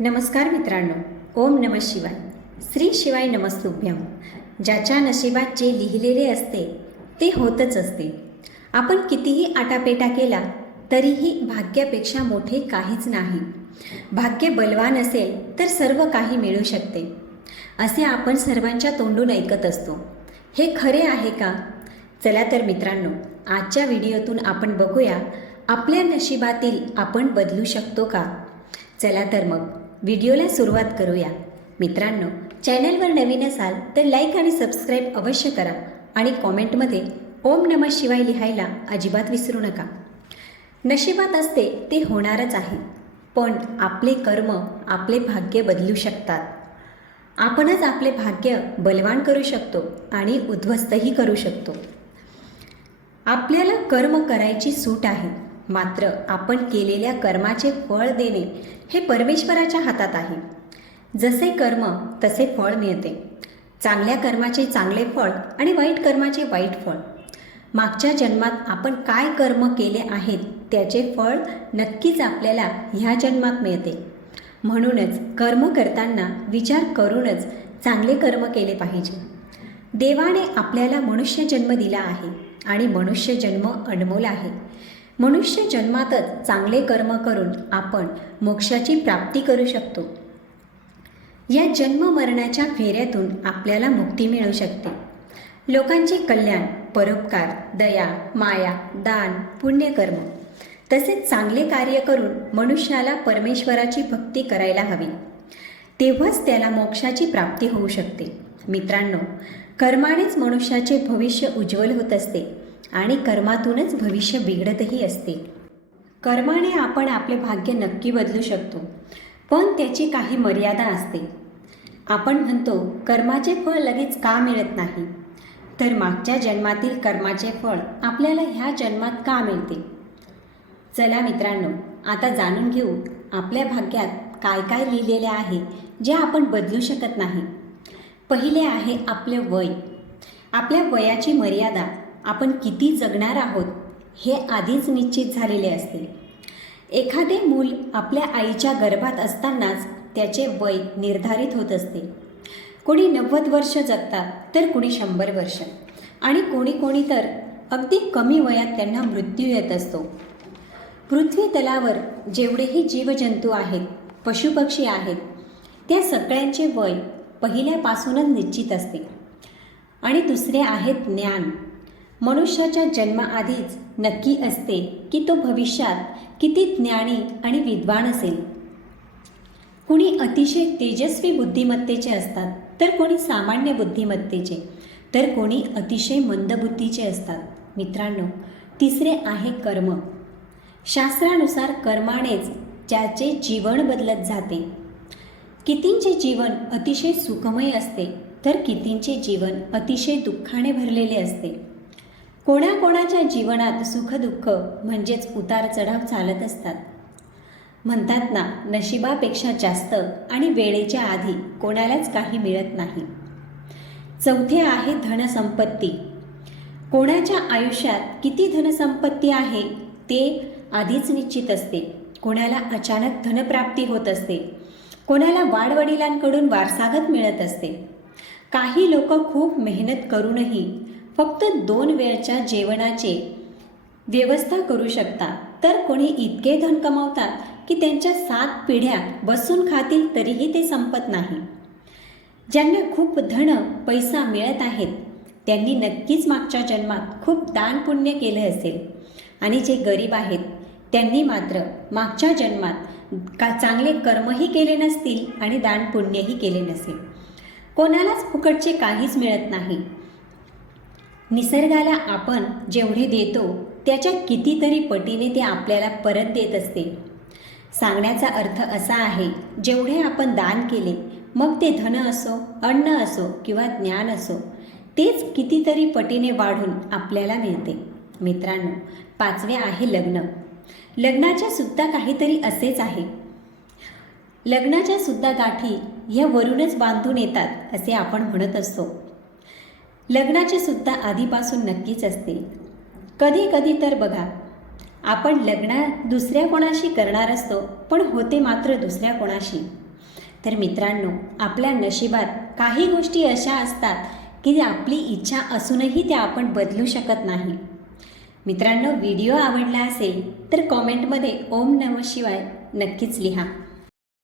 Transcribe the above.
नमस्कार मित्रांनो. ओम नमः शिवाय. श्री शिवाय नमस्तुभ्यम. ज्याच्या नशिबात जे लिहिलेले असते ते होतच असते. आपण कितीही आटापेटा केला तरीही भाग्यापेक्षा मोठे काहीच नाही. भाग्य बलवान असेल तर सर्व काही मिळू शकते असे आपण सर्वांच्या तोंडून ऐकत असतो. हे खरे आहे का? चला तर मित्रांनो, आजच्या व्हिडिओतून आपण बघूया आपल्या नशिबातील आपण बदलू शकतो का. चला तर मग व्हिडिओला सुरुवात करूया. मित्रांनो, चॅनलवर नवीन असाल तर लाईक आणि सबस्क्राईब अवश्य करा आणि कॉमेंटमध्ये ओम नमः शिवाय लिहायला अजिबात विसरू नका. नशिबात असते ते होणारच आहे, पण आपले कर्म आपले भाग्य बदलू शकतात. आपणच आपले भाग्य बलवान करू शकतो आणि उद्ध्वस्तही करू शकतो. आपल्याला कर्म करायची सूट आहे, मात्र आपण केलेल्या कर्माचे फळ देणे हे परमेश्वराच्या हातात आहे. जसे कर्म तसे फळ मिळते. चांगल्या कर्माचे चांगले फळ आणि वाईट कर्माचे वाईट फळ. मागच्या जन्मात आपण काय कर्म केले आहेत त्याचे फळ नक्कीच आपल्याला ह्या जन्मात मिळते. म्हणूनच कर्म करताना विचार करूनच चांगले कर्म केले पाहिजे. देवाने आपल्याला मनुष्य जन्म दिला आहे आणि मनुष्य जन्म अनमोल आहे. मनुष्य जन्मातच चांगले कर्म करून आपण मोक्षाची प्राप्ती करू शकतो. या जन्म मरणाच्या फेऱ्यातून आपल्याला मुक्ती मिळू शकते. लोकांचे कल्याण, परोपकार, दया, माया, दान, पुण्यकर्म तसेच चांगले कार्य करून मनुष्याला परमेश्वराची भक्ती करायला हवी. तेव्हाच त्याला मोक्षाची प्राप्ती होऊ शकते. मित्रांनो, कर्मानेच मनुष्याचे भविष्य उज्ज्वल होत असते आणि कर्मातूनच भविष्य बिघडतही असते. कर्माने आपण आपले भाग्य नक्की बदलू शकतो, पण त्याची काही मर्यादा असते. आपण म्हणतो कर्माचे फळ लगेच का मिळत नाही, तर मागच्या जन्मातील कर्माचे फळ आपल्याला ह्या जन्मात का मिळते. चला मित्रांनो, आता जाणून घेऊ आपल्या भाग्यात काय काय लिहिलेले आहे जे आपण बदलू शकत नाही. पहिले आहे आपले वय. आपल्या वयाची मर्यादा, आपण किती जगणार आहोत हे आधीच निश्चित झालेले असते. एखादे मूल आपल्या आईच्या गर्भात असतानाच त्याचे वय निर्धारित होत असते. कोणी 90 वर्ष जगतात तर कोणी 100 वर्ष आणि कोणी तर अगदी कमी वयात त्यांना मृत्यू येत असतो. पृथ्वी तलावर जेवढेही जीवजंतू आहेत, पशुपक्षी आहेत, त्या सगळ्यांचे वय पहिल्यापासूनच निश्चित असते. आणि दुसरे आहेत ज्ञान. मनुष्याच्या जन्माआधीच नक्की असते की तो भविष्यात किती ज्ञानी आणि विद्वान असेल. कोणी अतिशय तेजस्वी बुद्धिमत्तेचे असतात तर कोणी सामान्य बुद्धिमत्तेचे, तर कोणी अतिशय मंदबुद्धीचे असतात. मित्रांनो, तिसरे आहे कर्म. शास्त्रानुसार कर्मानेच ज्याचे जीवन बदलत जाते. कितींचे जीवन अतिशय सुखमय असते तर कितींचे जीवन अतिशय दुःखाने भरलेले असते. कोणाकोणाच्या जीवनात सुखदुःख म्हणजेच उतार चढाव चालत असतात. म्हणतात ना, नशिबापेक्षा जास्त आणि वेळेच्या आधी कोणालाच काही मिळत नाही. चौथे आहे धनसंपत्ती. कोणाच्या आयुष्यात किती धनसंपत्ती आहे ते आधीच निश्चित असते. कोणाला अचानक धनप्राप्ती होत असते, कोणाला वाडवडिलांकडून वारसागत मिळत असते. काही लोक खूप मेहनत करूनही फक्त 2 वेळच्या जेवणाची व्यवस्था करू शकतात, तर कोणी इतके धन कमावतात की त्यांच्या 7 पिढ्या बसून खातील तरीही ते संपत नाही. ज्यांना खूप धन पैसा मिळत आहेत त्यांनी नक्कीच मागच्या जन्मात खूप दान पुण्य केले असेल आणि जे गरीब आहेत त्यांनी मात्र मागच्या जन्मात चांगले कर्मही केले नसतील आणि दान पुण्यही केले नसेल. कोणालाच फुकटचे काहीच मिळत नाही. निसर्गाला आपण जेवढे देतो त्याच्या कितीतरी पटीने ते आपल्याला परत देत असते. सांगण्याचा अर्थ असा आहे, जेवढे आपण दान केले, मग ते धन असो, अन्न असो किंवा ज्ञान असो, तेच कितीतरी पटीने वाढून आपल्याला मिळते. मित्रांनो, पाचवे आहे लग्न. लग्नाच्या सुद्धा काहीतरी असेच आहे. लग्नाच्या सुद्धा गाठी ह्या वरूनच बांधून येतात असे आपण म्हणत असतो. लग्नाचे सुद्धा आधीपासून नक्कीच असते. कधी कधी तर बघा, आपण लग्न दुसऱ्या कोणाशी करणार असतो पण होते मात्र दुसऱ्या कोणाशी. तर मित्रांनो, आपल्या नशिबात काही गोष्टी अशा असतात की आपली इच्छा असूनही त्या आपण बदलू शकत नाही. मित्रांनो, व्हिडिओ आवडला असेल तर कॉमेंटमध्ये ओम नमः शिवाय नक्कीच लिहा.